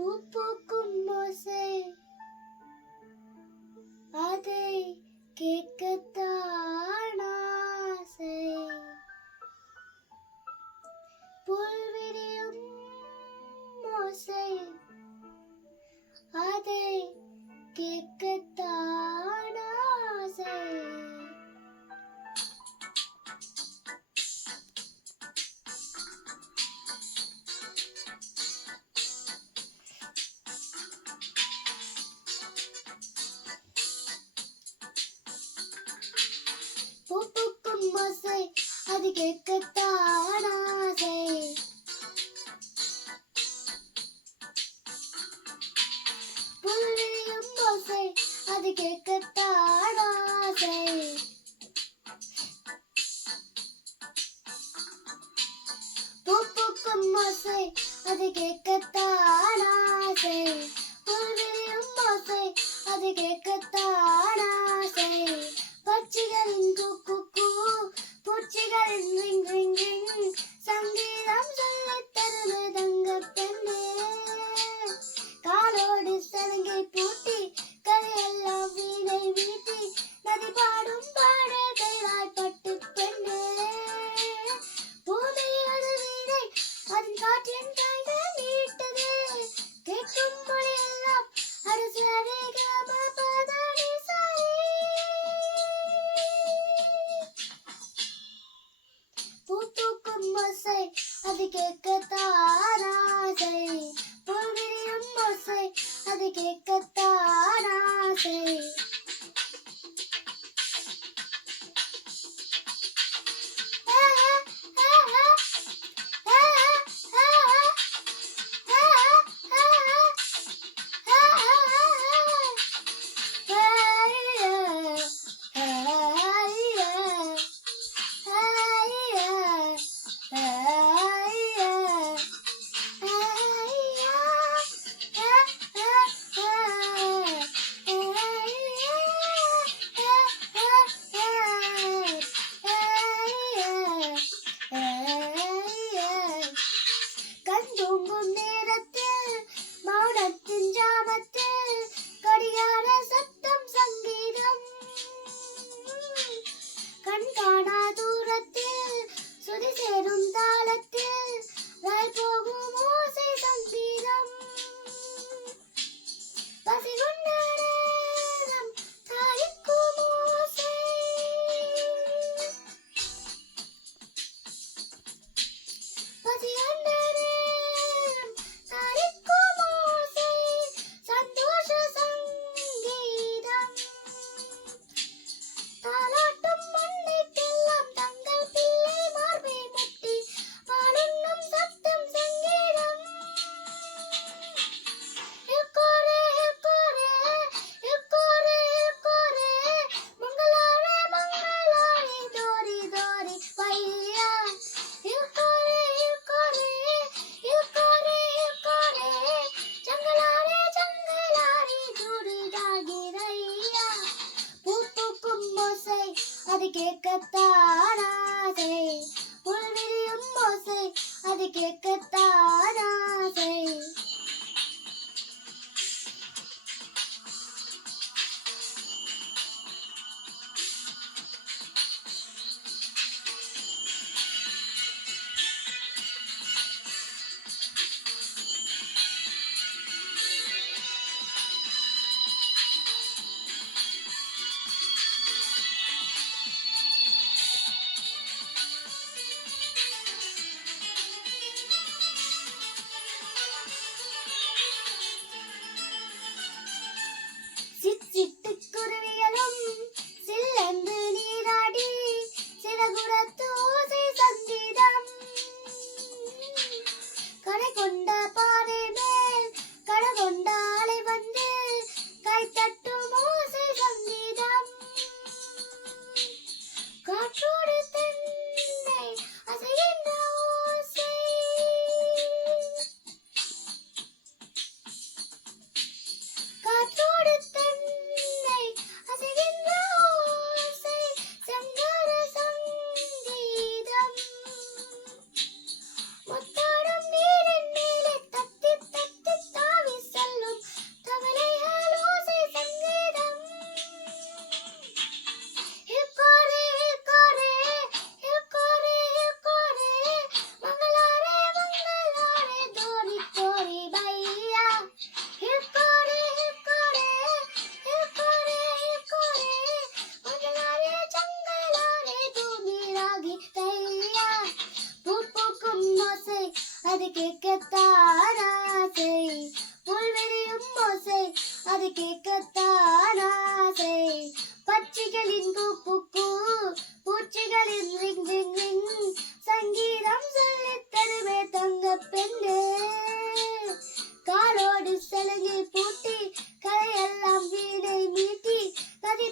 பூ பூக்கும் ஓசை அதை கேட்கத்தான் ஆசை. புல் விரியும் ஓசை அதை கேட்கத்தான் ஆசை. பூ பூக்கும் ஓசை அது கேட்கத்தான் ஆசை. புல் விரியும் ஓசை அது கேட்கத்தான் ஆசை. பூ பூக்கும் ஓசை அது கேட்கத்தான் ஆசை. புல் விரியும் ஓசை அது கேட்கத்தான் ஆசை. பட்சிகளின் கூக்கு கூ, பூச்சிகளின் ரிங் ரிங் ரிங், சங்கீதம் சொல்லித் தருது தங்கப் பெண்ணே. காலோடு சலங்கை பூட்டி கரையெல்லாம் வீணை வீட்டி, நதி பாடும் பாடல் கைவாய்ப்பட்டு பெண்ணே. பூமி அது வீணை அதன் காற்றின் கைகள் நீட்டது, கேட்கும் மொழியெல்லாம் அது சரிகம பதனி சரி. பூ பூக்கும் ஓசை அது கேட்கத்தான் ஆசை. புல் விரியும் ஓசை அது கேட்கத்தான் ஆசை. கண்தூங்கும் நேரத்தில் மௌனத்தின் ஜாமத்தில் கடிகார சத்தம் சங்கீதம். கண் காணா தூரத்தில் சுதி சேரும் தாளத்தில் ரயில் போகும் ஓசை சங்கீதம். பசி கொண்ட நேரம் தாய்க்கும் ஓசை. பசி கொண்ட நேரம் தாய்க்கும் ஓசை. சந்தோஷ சங்கீதம். தாலாட்டும் மண்ணுக்கெல்லாம் தங்கள் பிள்ளை மார்பை முட்டி பாடுன்னும் சத்தம் சங்கீதம். இக்கோரே இக்கோரே இக்கோரே இக்கோரே, மங்களாரே மங்களாரே தோரி தோரி பையா. இக்கோரே இக்கோரே இக்கோரே இக்கோரே, ஜங்களாரே ஜங்களாரே ஜோடி ஜாகிரையா. பூ பூக்கும் ஓசை அது கேட்கத்தான் ஆசை. புல் விரியும் ஓசை அது கேட்கத்தான் ஆசை. பட்சிகளின் கூப்புக்கு பூச்சிகளின் ரிங் ரிங் ரிங் சங்கீதம் சொல்லித் தருவே தங்க பெண்ணே காலோடு சலங்கை பூட்டி கலையெல்லாம் வீணை மீட்டி கதி